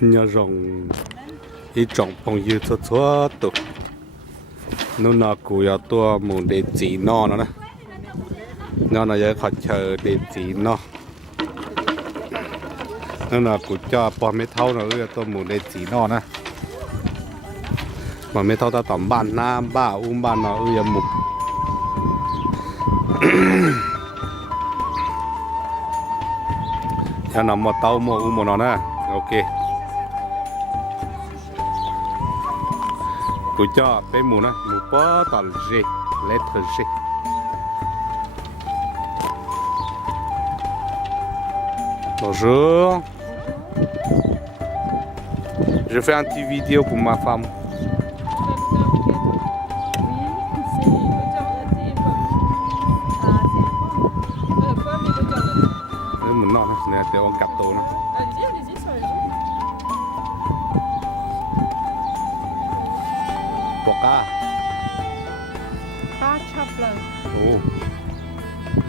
nhớ rằng ít trọng phong yêu cho chúa tụ nó nào cũng có tua muốn để chỉ nó nữa nó là giờ khó chờ để chỉ nó là cũng cho bỏ mấy thau nó tôi muốn để chỉ nó nè mà mấy thau ta tóm bàn nam ba bàn nó giờ mục cho nó một tàu một nó nè okกูจะไปหมูนะหมูป้อตอนเจเลทเจBonjour. Je fais un petit vidéo pour ma femme. Mình nói nè, để ông cặp tổ nè. Bò cá. Cá chắp lời. Ồ.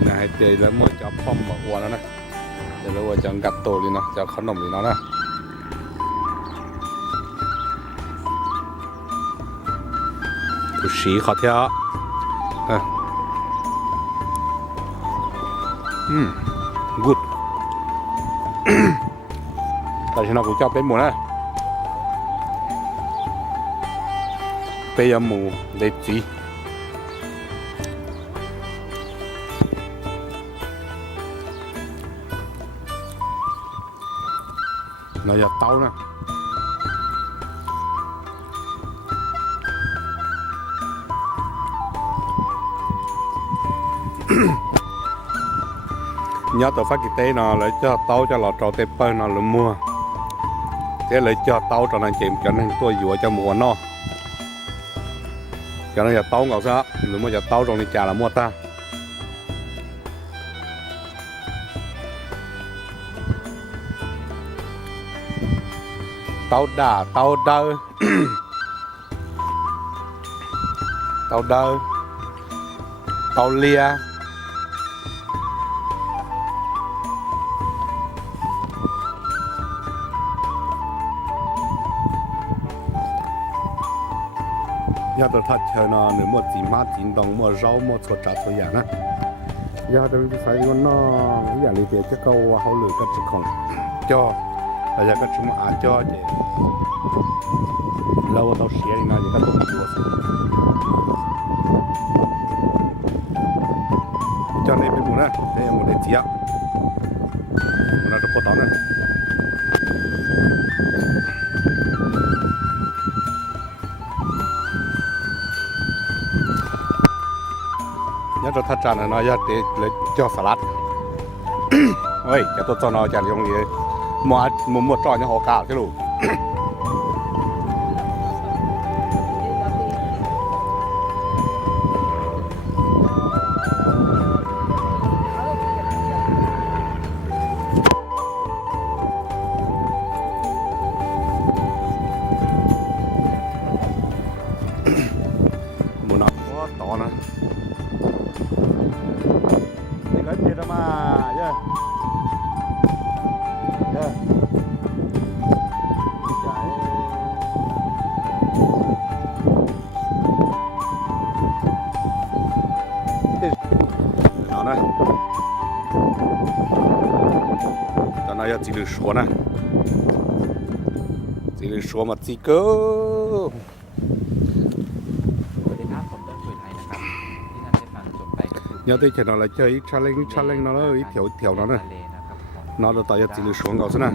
Này thì là mới cho phong mà uốn nó nè. Để nó cho cặp tổ đi nó, cho khăn nồng đi nó nè. Cứ xí khó theo. Good. Tại sao nó cũng cho bên mù nè. Bây giờ mù để gì? Nó giờ tao nè. Nhớ tao phát cái tế nó lấy cho tao cho lọ trò tế bơ nó là mua. Thế lấy cho tao cho nên chìm cho nên tôi dùa cho mùa nó. Cho nên giờ tao ngọc sao? Nếu mà giờ tao trong đi trả là mua ta. Tao đà, tao đơ. Tao đơ. Tao lia. Nhà tôi thật chờ nó nếu một chỉ mát chín đồng một rau một số trà số dạng á. Nhà tôi phải con nó cái dạng lý về cho câu hậu lửa các chức không cho là giờ các chúng ăn cho vậy lâu tao xé thì nó chỉ các tụng chúa cho nên bên bún á đây là một đề chia một là cho tao này nhớ cho thắt chặt nó giờ để lấy cho salad ơi cho tôi cho nó chặt giống gì một trò như họ cào chứ đủ một nó có to nữa thì cái gì đó mà chứ nó này cho nó chỉ được số này chỉ được số mà chỉ cơ nhớ tới chuyện nó là chơi challenge nó là thiểu nó này nó là tại chỉ được số ngầu thế này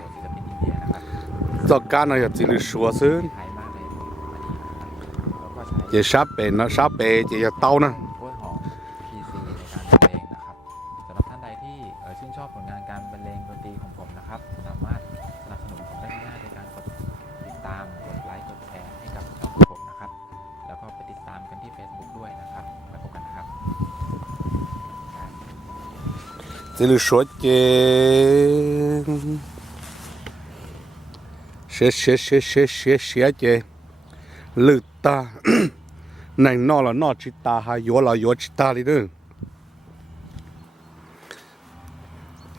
do cá nó chỉ được số xứ chỉ sáp bể chỉ tao nè สำหรับท่านใดที่ชื่นชอบผลงานการบรรเลงดนตรีของผมนะครับสามารถสนับสนุนผมได้ง่ายๆในการกดติดตามกดไลค์กดแชร์ให้กับช่องของผมนะครับแล้วก็ไปติดตามกันที่ Facebook ด้วยนะครับไว้พบกันนะครับ 这里说的，学的，绿大，能闹了闹去打，还摇了摇去打里头。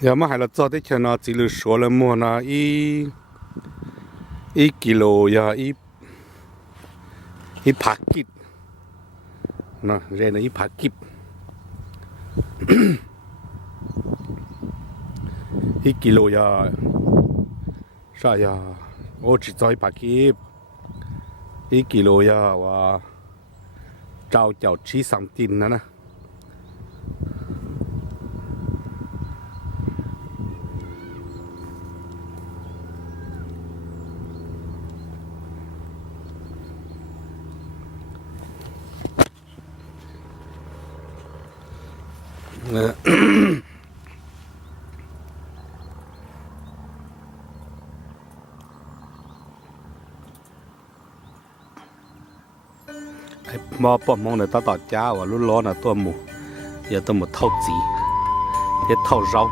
要么还了早点去那，这里说了么那一อีกิโลยาอีผักกิดเนาะเรียนอีผักกิด อีกิโลยาใช่ยาโอ้จิตใจผักกิดอีกิโลยาว่าเจ้าเจ้าชี้สังตินนะไอ้มอปอมองในตาต่อเจ้าว่ารุ่นร้อนอ่ะตัวหมูอย่าตัวหมูเท่าจีอย่าเท่าเรา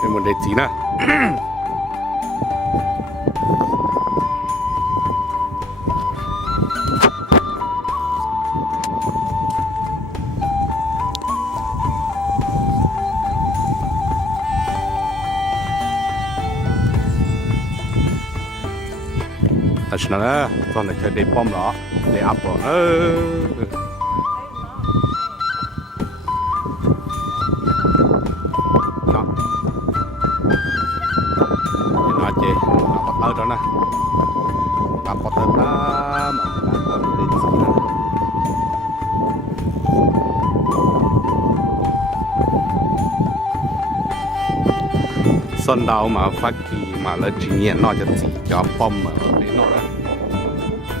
เป็นหมดเด็กจีนะแต่ฉะนั้นตอนนี้เคยได้ป้อมหรอได้อัพหรอเนาะอาเจอัพเตอร์นะอัพเตอร์ตามอัพเตอร์เด็กจีนะส่วนดาวมาฟักกี้มาแล้วจีเนี่ยนอกจากจีจะป้อมมาเป็นนอกแล้ว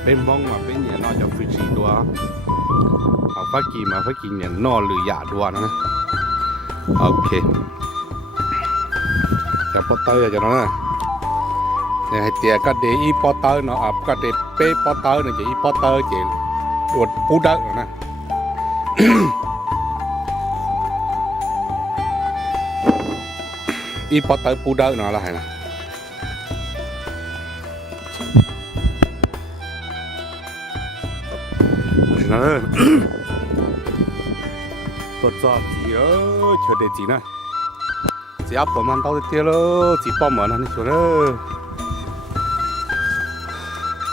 เป็นบ้องมาเป็นเนี่ยนอกจากฟิจีตัวเอาฟักกี้มาฟักกี้เนี่ยนอกหรือหยาดัวนะโอเคจะปอเตอร์จะน้องนะเนี่ยให้เตี้ยก็เดอีปอเตอร์เนาะก็เดเป้ปอเตอร์เนี่ยจะอีปอเตอร์จะอวดปูดักนะอีปอเตอร์ปูดักเนาะอะไรนะนั่นตรวจสอบจีเชื่อเด็ดจีนะจีอัพประมาณเท่าเตี้ยเลยจีป้อมเหมือนนั่นชัวร์เลย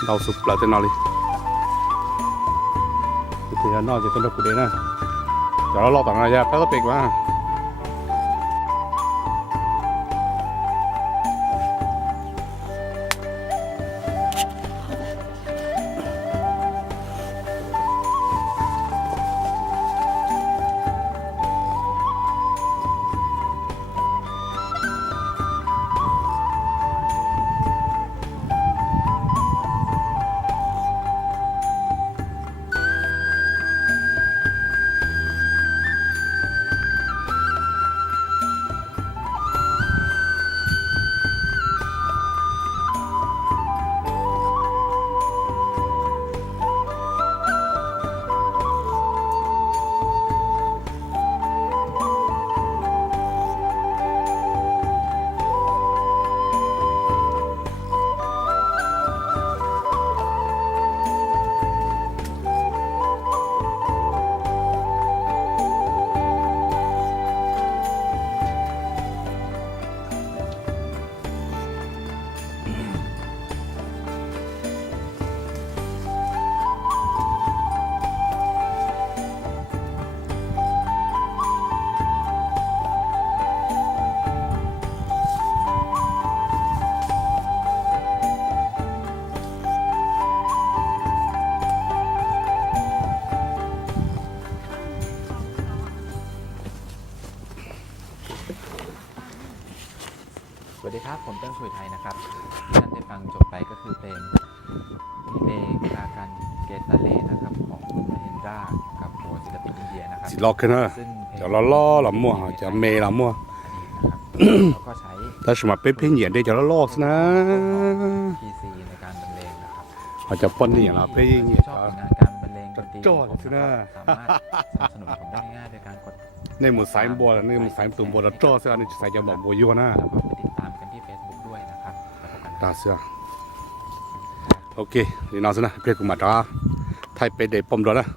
ดาวสุปลาเต้นนอเลยเตี้ยนอจะต้นตะกุเดนะเดี๋ยวเรารอต่างกันยาแป๊บก็เป็กว่าสวัสดีครับผมเติ้งคุยไทยนะครับที่ท่านได้ฟังจบไปก็คือเพลงนิเบกากันเกตาเล่นะครับของคุณมหินดรากับโหศิลปินอินเดียนะครับจีล็อกนะจะล้อละมั่วจะเมละมั่วแล้วก็ใช้แต่สมัยเป็นเพลงเหยียดได้จะล้อนะ PC ในการบรรเลงนะครับอาจจะป้อนนี่อย่างละเพลงเหยียด ชอบผลงานการบรรเลง ดนตรี จ้อ ของผม สิ นะ นะ ครับสามารถสนับสนุนผมได้ง่ายๆโดยการกด ในหมู่สายบัวในหมู่สายตุ่มบัวจ้อเสื้อนี่ใส่จะบอกบัวอยู่นะ แล้วก็ไปติดตามกันที่ Facebook ด้วยนะครับแล้วพบกันนะ ตาเสื้อโอเคนี่น้องสินะเพื่อนกูมาจ้าไทยไปเด็ดปมด้วยนะ